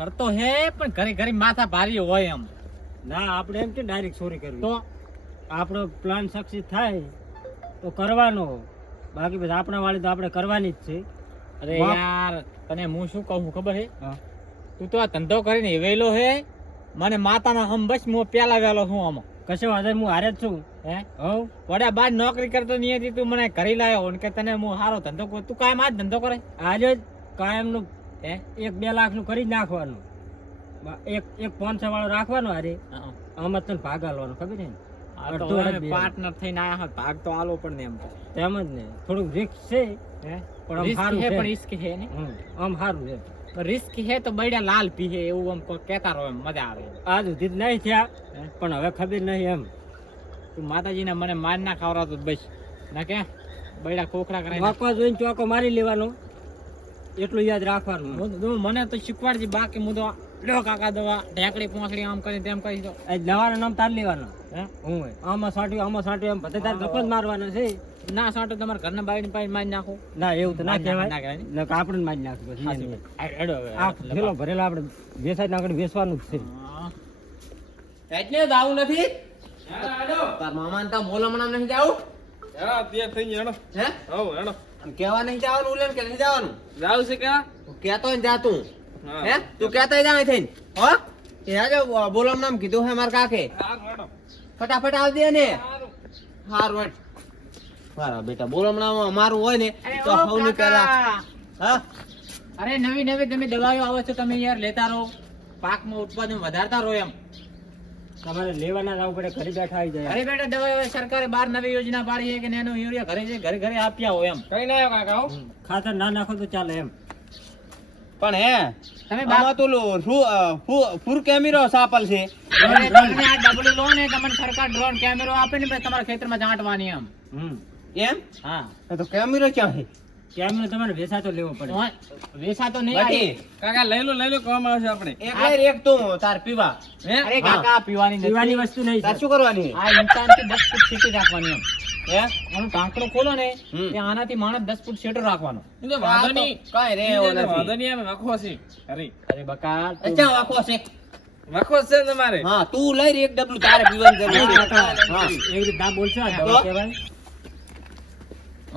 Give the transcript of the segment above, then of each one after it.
કરતો હે પણ ઘરે ઘરે માથા ભારી હોય એમ. ના આપણે એમ કે ડાયરેક્ટ ચોરી કરવી તો આપણો પ્લાન સક્સેસ થાય તો કરવાનો, બાકી પછી આપણા વાળી તો આપણે કરવાની જ છે. અરે યાર તને હું શું કહું ખબર હે, તું તો આ ધંધો કરીને વેલો હે, મને માતાના હમ બસ હું પેલા વેલો છું આમાં. કશો વાંધો હું હારે જ છું. હે હવ વડા બાર નોકરી કરતો નહીં હતી, તું મને કરી લાવ્યો કે તને હું સારો ધંધો કરું. તું કાયમ આ જ ધંધો કરે? આજે જ કાયમનું હે 1-2 લાખનું કરી જ નાખવાનું. એક 500 વાળો રાખવાનો. અરે આમાં તને ભાગ આલવાનો ખબર છે ને? પાર્ટનર થઈને આયા હોત, ભાગ તો આલો પણ ને એમ તો તેમ જ ને. થોડુંક રિસ્ક છે હે પણ આમ સારું છે. પણ રિસ્ક હે ને, આમ સારું છે. રિસ્ક હે તો બૈડા લાલ પીહે એવું આમ કહેતા રહો, એમ મજા આવે. આજ સુધી નહીં થયા પણ હવે ખબર નહીં એમ. તું માતાજીને મને માર ના ખવડાવતો બસ ના કે બૈડા ખોખરા કરાય. વાંકવા જોઈને ચોકો મારી લેવાનો, એટલું યાદ રાખવાનું. મને તો શીખવાડજે, બાકી હું તો લ્યો કાકા દવા ઢેકડી પોંસડી આમ કરી તેમ કરી દો. દવાનું નામ તાર લેવાનું. હે હું આમાં સાટ્યું એમ બધે તાર ગપ જ મારવાનો છે. ના સાટો તમારા ઘરના બાયડી પાઈ મારી નાખો. ના એવું તો ના કહેવાય, ના કહેવાય. નકર આપણે મારી નાખવું પછી. એડો આ થેલો ભરેલા આપણે વેસાઈ નાખીને વેચવાનું જ છે. એટલે જ આવું નથી. તાર મામાને તો બોલમણા નહીં જાવું. હા તે થઈ ગયો હે હો હેડો કેવા નહીં જવાનું ઉલેન કે નહીં જવાનું? જાવ છે કે કેતો ને જાતું. હા. હે તું કેતો જાવ થઈને હો એ આજે બોલમણામ કીધું હે માર કાકે. હેડો ફટાફટ આવજે ને. હારું હેડ. મારા બેટા બોલમણામ અમારું હોય ને તો સૌની પહેલા હા. અરે નવી નવી તમે દવાઓ આવે છે, તમે યાર લેતા રહો, પાકમાં ઉત્પાદન વધારતા રહો એમ. તમારે લેવાના જવું પડે, ઘરે બેઠા આવી જાય. અરે બેટા દવાઓ સરકારે 12 નવી યોજના પાડી છે કે નેનો યુરિયા ઘરે છે, ઘરે ઘરે આપ્યા હોય એમ. કઈ ના આવ્યો કાકા હો. ખાતર ના નાખો તો ચાલે એમ. પણ હે તમે આમાં તો ફૂર કેમેરો સાપલ છે. તમે આ ડબલું લો ને, તમને સરકાર ડ્રોન કેમેરો આપે ને પછી તમારા ખેતરમાં જાંટવાની એમ. એમ હા તો કેમેરો ક્યાં છે? કેમેરો તમારે વેસાતો લેવો પડે. વેસા તો નહીં બાકી આવે. કાકા લઈ લો કામ આવશે આપણે. એક લઈ એક તું તાર પીવા. હે અરે કાકા પીવાની પીવાની નથી. વસ્તુ નહીં તાર સર. શું કરવાની? આ ઇન્સાનથી 10 ફૂટ સીટી રાખવાની એમ. હે આનું ઢાંકણું ખોલો ને હમ. તે આનાથી માણસ 10 ફૂટ સીટો રાખવાનો. એ તો વાંધો નહીં. કાંઈ રે એ એવો તો વાંધો નથી. નહીં એમ વાખો છે. અરે અરે બકા અચ્છા વાંકો છે. વાખો છે તમારે. હા તું લઈ રે એક ડબલું તારે પીવાની જરૂર નહીં છે. કાકા, હા. એવી રીતે ના બોલશો. આ તો? દવા કહેવાય.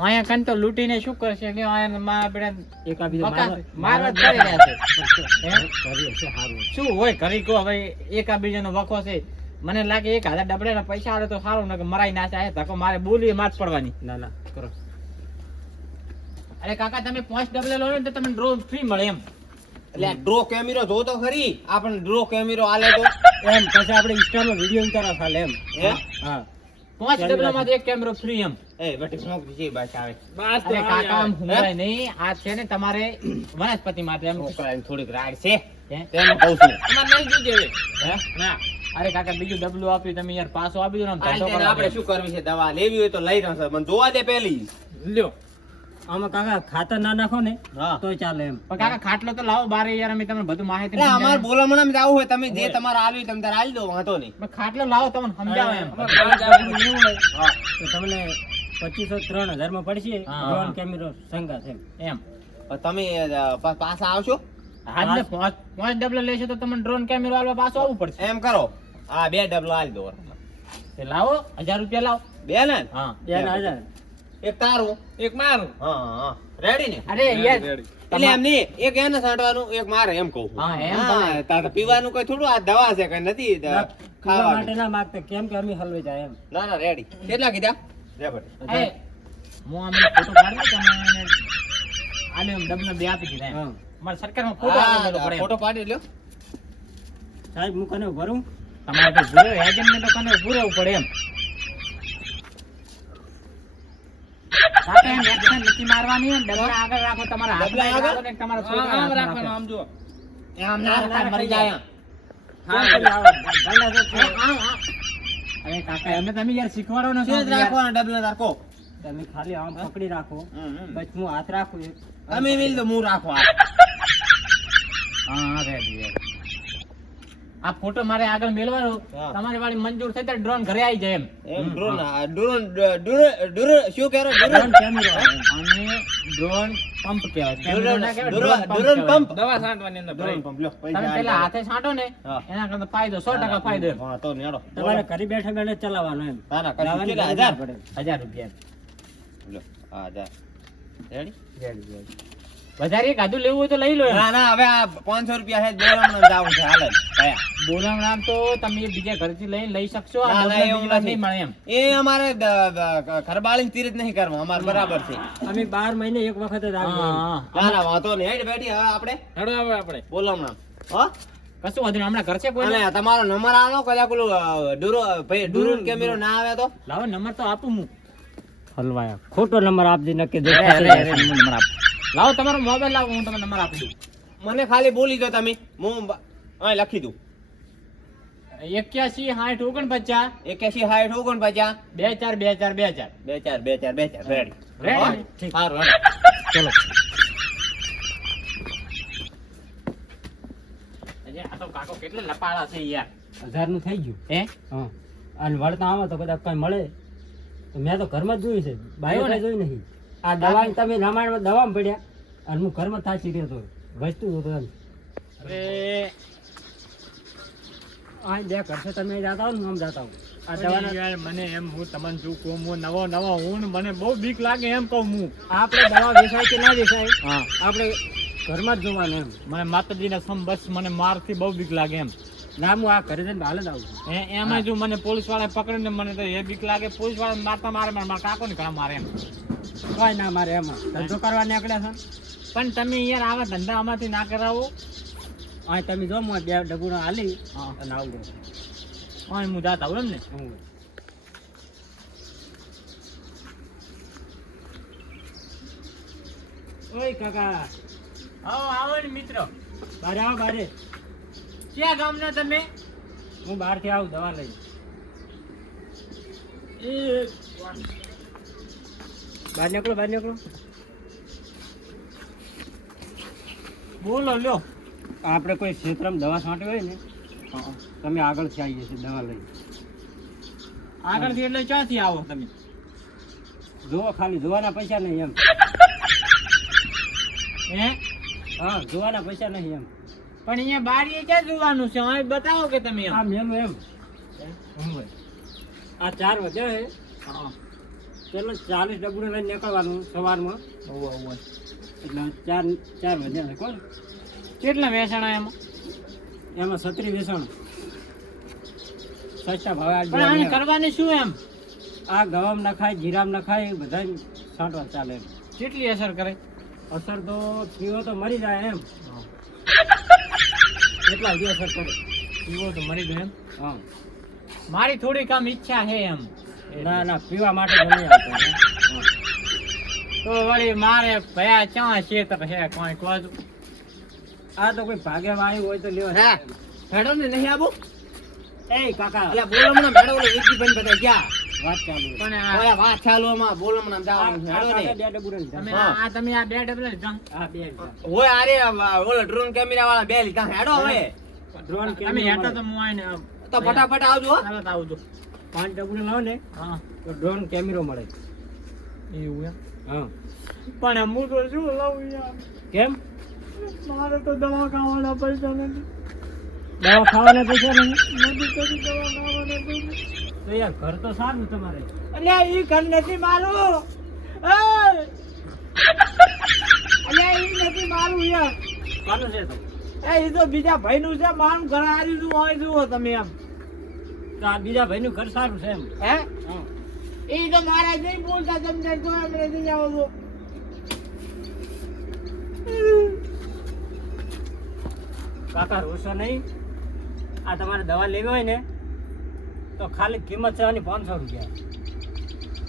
અહીંયા કન તો લૂંટીને શું કરશે કે અહીંયા મારા બેટા એકા બીજા બકા મારવા મારવા જ કરી રહ્યા છે. હે? ઘરે હશે સારું. શું હોય ઘરે કહો હવે એકા બીજાનો વખો છે. મને લાગે 1000 ડબડાના પૈસા આવે તો સારું, ને મરાઈ ના જાય ધક્કો મારે બોલી માર પડવાની. ના ના કરો. અરે કાકા તમે 5 ડબલે લો ને તો તમને ડ્રો ફ્રી મળે એમ. એટલે આ ડ્રો કેમેરો જો તો ખરી. આપણને ડ્રો કેમેરો આલે તો એમ પછી આપણે ઇન્સ્ટામાં વિડીયો ઉતારા ચાલે એમ. હે હા 5 ડબલામાં એક કેમેરો ફ્રી એમ. એ બટી સ્મોક જે બાસ આવે. બસ તો અરે કાકા આમ આવે. હુંરાય નહીં, આ છે ને તમારે વનસ્પતિ માટે એમ. છોકરાની થોડીક રાડ છે હે? તેમ કહું છું. અમારે નહીં જોઈએ હવે. હે? ના અરે કાકા બીજું ડબલું આપ્યું તમે યાર, પાછો આપી દો ને આમ આ ધંધો રીતે કરવા આપણે દો. શું કરવી છે? દવા લેવી હોય તો લઈ રહેશે. મને જોવા દે પેલી. લ્યો. આમાં કાકા ખાતર ના નાખો ને હા તોય ચાલે એમ. પણ કાકા ખાટલો તો લાવો બારે યાર, અમે તમને બધું માહિતી એટલે અમાર સમજાવીએ. બોલમણામાં જાવું હોય તમે જે તમારે આલ્યું તમે તારે આલી દો, વાંધો નહીં. પણ ખાટલો લાવો તમને સમજાવો એમ. અમારે કાલે જવાનું નહીં હોય. હા તો તમને 2500-3000 માં પડશે. હા. ડ્રોન કેમેરો સંગાથ એમ. એમ પણ તમે પાછા આવશો હાલ ને 5 ડબલા લેશો તો તમને ડ્રોન કેમેરો આલવા પાછો આવવું પડશે. એમ કરો. હા 2 ડબલો આલી દો. તે લાવો 1000 રૂપિયા લાવો. બે ને હા 1000. એક તારું. એક મારું. હા હા રેડી ને? અરે યાર રેડી. એટલે એમ નહીં, એક એને છાંટવાનું એક મારે એમ કહું છું. હા, એમ હા, તમે. તારે પીવાનું કોઈ થોડું આ દવા છે કઈ નથી પીવા ખાવાનું. માટે ના માગતા, કેમ કે અમે હલવાઈ જાય એમ. ના ના રેડી. કેટલા કીધા? લે ભટ્ટ. એ હું આમને ફોટો પાડી દઉં તમે આલે એમ ડબલા 2 આપી દીધા એમ. હા. મારે સરકારમાં ફોટો આપેલો પડે એમ. ફોટો પાડી લ્યો. સાહેબ હું કને ભરું. તમારે તો ભૂરો એજન્ટ ને તો કને ભૂરવું પડે એમ. કાકા એમ એક્શન નથી મારવાની એમ, ડબલા આગળ રાખો, તમારા હાથમાં ડબલા રાખો ને તમારા આમ છોકરા આમ હાથમાં રાખવાનું રાખો. આમ જુઓ. આમ ના રખાય, મરી જાય. કેમ કરી આવો? ગાંડા છો કે? અરે કાકા એમને તમે યાર શીખવાડો ને સેજ રાખવાના ડબલા રાખો. તમે ખાલી આમ પકડી રાખો. બસ હું હાથ રાખું એક. તમે મિલ દો, હું રાખો. હા રેડી રેડી. આ ફોટો મારે આગળ મેળવાનો હા. તમારી વાળી મંજૂર થઈ તો ડ્રોન ઘરે આવી જાય એમ એમ ડ્રોન શું કહેવાય ડ્રોન ડ્રોન કેમેરો અને ડ્રોન પંપ કહેવાય કેમેરો ના કહેવાય, ડ્રોન drone pump પંપ દવા છાંટવાની અંદર ડ્રોન ભાઈ. પંપ લ્યો તમે પૈસા પેલા હાથે છાંટો ને હા. એના કરતા ફાયદો 100% ફાયદો એમ. હા તો નેડો તમારે ઘરે બેઠા બેઠા ચલાવવાનો એમ ના ના લાવવાની કેટલા જરૂર 1000 ના પડે. 1000 રૂપિયા લ્યો હા 1000 રેડી વધારે કાધું લેવું હોય તો લઈ લો એમ. ના ના હવે આ 500 રૂપિયા હે બોલવાનું જાવું છે હાલે કયા બોલાવ નામ તો તમે બીજા ઘરેથી લઈને લઈ શકશો આ ના, ના, ડબલા એવું બીજી વાર નથી. નહીં મળે એમ. એ અમારે ખરબાળી તીરજ નહીં કરવા અમારે બરાબર છે અમે 12 મહિને એક વખત જ આવીએ એમ. હા, ના ના વાંધો નહીં હેડ બેઠી હવે આપણે હેડો હવે આપણે. બોલવાનું હો કશું વાંધો નહીં, હમણાં કરશે કોઈ અને તમારો નંબર આનો કદાચ પેલું ડુરો કેમેરો ના આવે તો લાવો નંબર તો આપું હું. હલવાયા ખોટો નંબર આપી નક્કી દે અરે, હું નંબર આપું. લાવો તમારો મોબાઈલ લાવો, હું તમને નંબર આપી દઉં. મને ખાલી બોલી દો તમે હું અહીં લખી દઉં 81 60 49 81 60 49 24 24 24 રેડી Ready? ઠીક. સારું હેડો. ચલો અજય, આ તો કાકો કેટલા લપાડા છે યાર. 1000 નું થઈ ગયું હે હા અને વળતા આવો તો કદાચ કઈ મળે તો મેં તો ઘરમાં જ જોયું છે બાયો એવું ને? કઈ જોયું નહીં આ દવા તમે રામાયણમાં દવામાં પડ્યા અને હું ઘરમાં થાચી રહ્યો હતો વસ્તુ હતો એમ. અરે આ બે કરશે તમે જાતા હો ને આમ જાતા હો આ દવાના યાર મને એમ હું તમને શું કહું, હું નવો હું ને મને બહુ બીક લાગે એમ કહું હું. આપણે દવા વેચાય કે ના વેચાય હા, આપણે ઘરમાં જ જોવાનું એમ મને માતાજીના સમ બસ મને મારથી બહુ બીક લાગે એમ. ના હું આ ઘરે જઈને હાલ જ આવું છું એમાં જો મને પોલીસ વાળા પકડીને મને તો એ બીક લાગે, પોલીસ વાળા મારતા મારે મારા કાકો ને ઘણા મારે એમ. કઈ ના મારે એમાં ધંધો કરવા નીકળ્યા છે પણ તમે યાર આવા ધંધા આમાંથી ના કરાવો. આ તમે જો હું બે ડબુનો હાલી હા, અને આવું છું. હું જાતા આવું એમ ને. હું ઓય કાકા આવો ને મિત્રો. બારે આવો બારે ક્યાં ગામના તમે? હું બહારથી આવું દવા લઈ બહાર નીકળો બોલો લ્યો. આપણે કોઈ ક્ષેત્રમાં દવા છાંટવી હોય ને તમે આગળથી આવીએ છીએ દવા લઈ આગળથી એટલે ક્યાંથી આવો તમે? જોવો ખાલી જોવાના પૈસા નહીં એમ હે હા જોવાના પૈસા નહીં એમ પણ અહીંયા બારીએ ક્યાં જોવાનું છે? અહીં બતાવો કે તમે એમ. આમ એમ એમ આ 4 વધ્યા છે હા, પેલો 40 ડબુને લઈને નીકળવાનું સવારમાં એટલે 4 વધ્યા છે કોણ કેટલા વેચાણા એમાં? એમાં 36 વેચાણ સસ્તા ભાવે આ પણ આને કરવાની શું એમ? આ ગવામ નખાય જીરામ નખાય બધા છાંટવા ચાલે એમ કેટલી અસર કરે? અસર તો પીવો તો મરી જાય એમ એટલા સુધી અસર કરે પીવો તો મરી ગયો એમ. હા મારી થોડીક આમ ઈચ્છા છે એમ. ના પીવા માટે તો નહીં આવતો હા. તો વળી મારે ભયા ચા ખેતર છે કોઈ કોજ. આ તો કોઈ ભાગે વાયું હોય તો લેવા હે હેડો ને નહીં આબુ એ કાકા એટલે બોલમણા મેડો ઓલો વિકીભાઈ બધા ગયા વાત ચાલુ છે. પણ આ ઓયા વાત ચાલવામાં બોલમણા આ જવાનું હેડો કાકા ને બે ડબુડા લીધા. તમે હા. આ તમે આ બે ડબલા લીધા? હા બે લીધા. ઓય આરે ઓલો ડ્રોન કેમેરા વાળા બે લીધા હેડો હવે ડ્રોન તમે કેમેરો હેઠો તો મળે. હું આવીને તો ફટાફટ આવજો હો. ચાલો તો આવજો. 5 ડબુડા લાવો ને હા, તો ડ્રોન કેમેરો મળે એવું એમ. હા પણ હું તો શું લઉં યાર, કેમ મારે તો દવા ખાવાના પૈસા નથી. દવા ખાવાના પૈસા નહીં નથી કદી દવા ખાવાના પૈસા. તો યાર ઘર તો સારું તમારે અલ્યા ઈ ઘર નથી મારું. અલ્યા ઈ નથી મારું યાર. કોનું છે તો ઈ તો બીજા ભાઈનું છે. મારું ઘર આર્યું હોય જુઓ તમે એમ. તો આ બીજા ભાઈનું ઘર સારું છે એમ હે હા ઈ તો મારા નહીં બોલતા તમને તો એમણે નહીં આવો છો. કાકા રોશો નહીં આ તમારે દવા લેવી હોય ને તો ખાલી કિંમત છે આની 500 રૂપિયા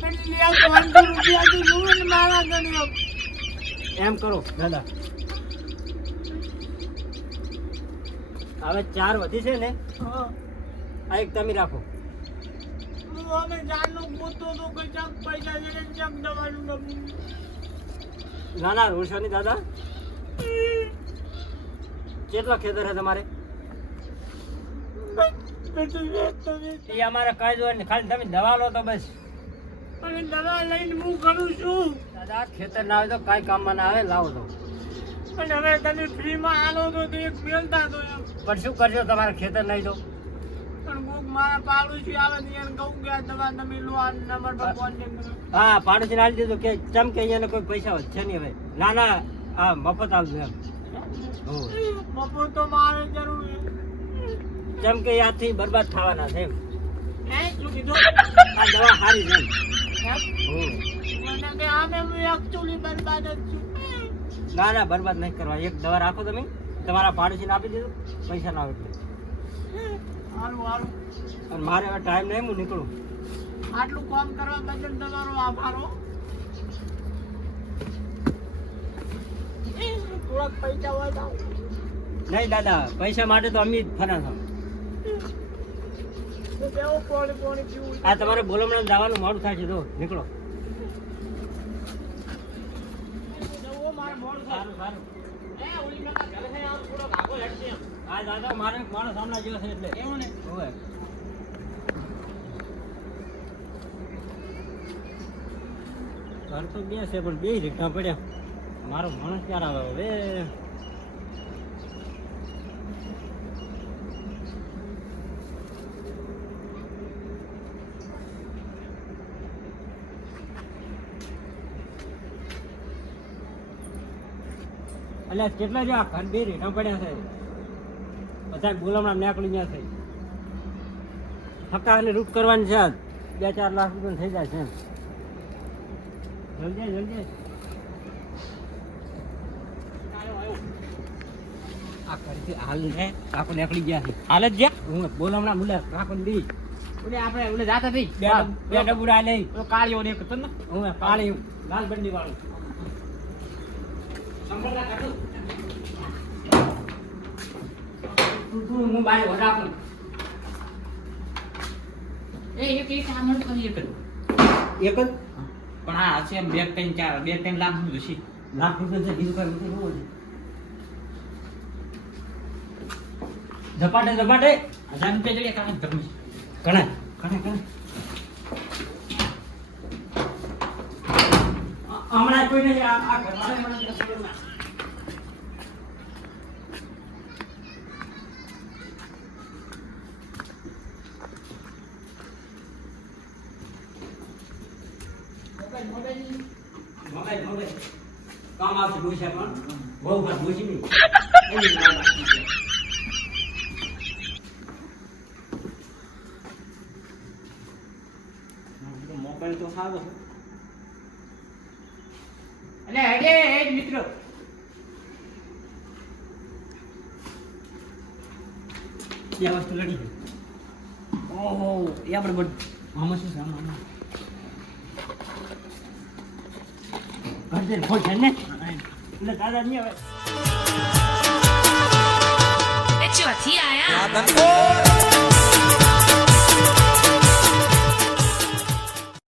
પણ લ્યા 500 રૂપિયા તો જુઓ ને મારા ગણ્યો. એમ કરો દાદા હવે 4 વધી છે ને હા. આ એક તમે રાખો હું અમે જાનનું પૂછતો તો કે ચક પૈસા છે ને ચક દવાનું ગમ્યું. ના ના રોશો નહીં દાદા કેટલા ખેતર છે તમારે એ અમારે કઈ જોઈ ને ખાલી તમે દવા લો તો બસ. દવા લઈને હું કરું છું દાદા ખેતર ના આવે તો કઈ કામમાં ના આવે, લાવો તો. પણ હવે તમે ફ્રીમાં આલો તો એક મેલતા તો એમ. પણ શું કરશો, તમારે ખેતર નહીં તો? પણ કોક મારા પાડોશી આવે ને એને કહું કે આ દવા તમે લો, આ નંબર પર કોન્ટેક્ટ કરો. હા, પાડોશી આલી દીધું કે ચમ કે અહીંયા કોઈ પૈસા છે નહીં હવે. ના ના, હા મફત આવજો એમ. બપોર તો મારે જરૂર છે. ચમ કે આથી બરબાદ થવાના છે એમ. શું કીધું? આ દવા સારી છે એમ. મને કે આમે હું actually બરબાદ જ છું. ના ના, બરબાદ નહીં કરવા. એક દવા રાખો તમે, તમારા પાડોશીને આપી દીધું, પૈસા ના આવે એટલે. હારું હારું. અને મારે હવે ટાઈમ નહીં, હું નીકળું. આટલું કામ કરવા બદલ તમારો આભાર હો. થોડાક પૈસા હોય તો નહીં દાદા, પૈસા માટે તો અમે જ ફરા છો. કેવું પાણી પાણી પીવું. આ તમારે બોલમણા જવાનું મોડું થાય છે, તો નીકળો. મારે મોડું થાય. સારું સારું. ઓલી મેલા ઘરે છે આમ થોડોક આગો હેડશે એમ. આ દાદા મારે માણસ હમણાં જેવો છે એટલે. એવું ને? હોય. ઘર તો બે છે પણ બે રીતના પડ્યા. મારો માણસ ક્યારે આવે હવે? એટલે કેટલા જ્યાં ઘર બે રીતના પડ્યા છે, બધા બોલામણા નીકળી ગયા છે. ફક્કા રૂટ કરવાની છે, 2-4 લાખ રૂપિયા થઈ જાય છે એમ. જલ્દી જલ્દી. આ ઘરથી હાલ ને કાકો નીકળી ગયા છે. હાલ જ જ્યાં હું બોલામણા મુલા કાકો દી ઓલે આપણે ઓલે જાતા થઈ બે ડબુડા લઈ. ઓલો કાળિયો ને એક હતો ને. હું પાળી લાલ બંડી વાળું. હું બાય રાખું. એક કામ કરી એક એક જ પણ આ છે 2-3 લાખ નું છે. લાખ રૂપિયા છે, બીજું કઈ નથી. બહુ છે ઝપાટે ઝપાટે 1000 રૂપિયા જોઈએ કામ ધર્મ ઘણા ઘણા ઘણા. હમણાં કોઈ નહીં. આ ઘરવાળા મને ખબર ના. મોબાઈલ કામ આવશે. ડોસા પણ બહુ વાત ડોસી નહીં. મોબાઈલ તો સારો છે. એટલે હેડે મિત્રો બે વસ્તુ લડી ગઈ. ઓહો, એ આપણે બધું આમાં શું છે? આમાં ઘર જઈને ખોલ છે ને એટલે દાદા નહીં હવે. Hecho así, allá.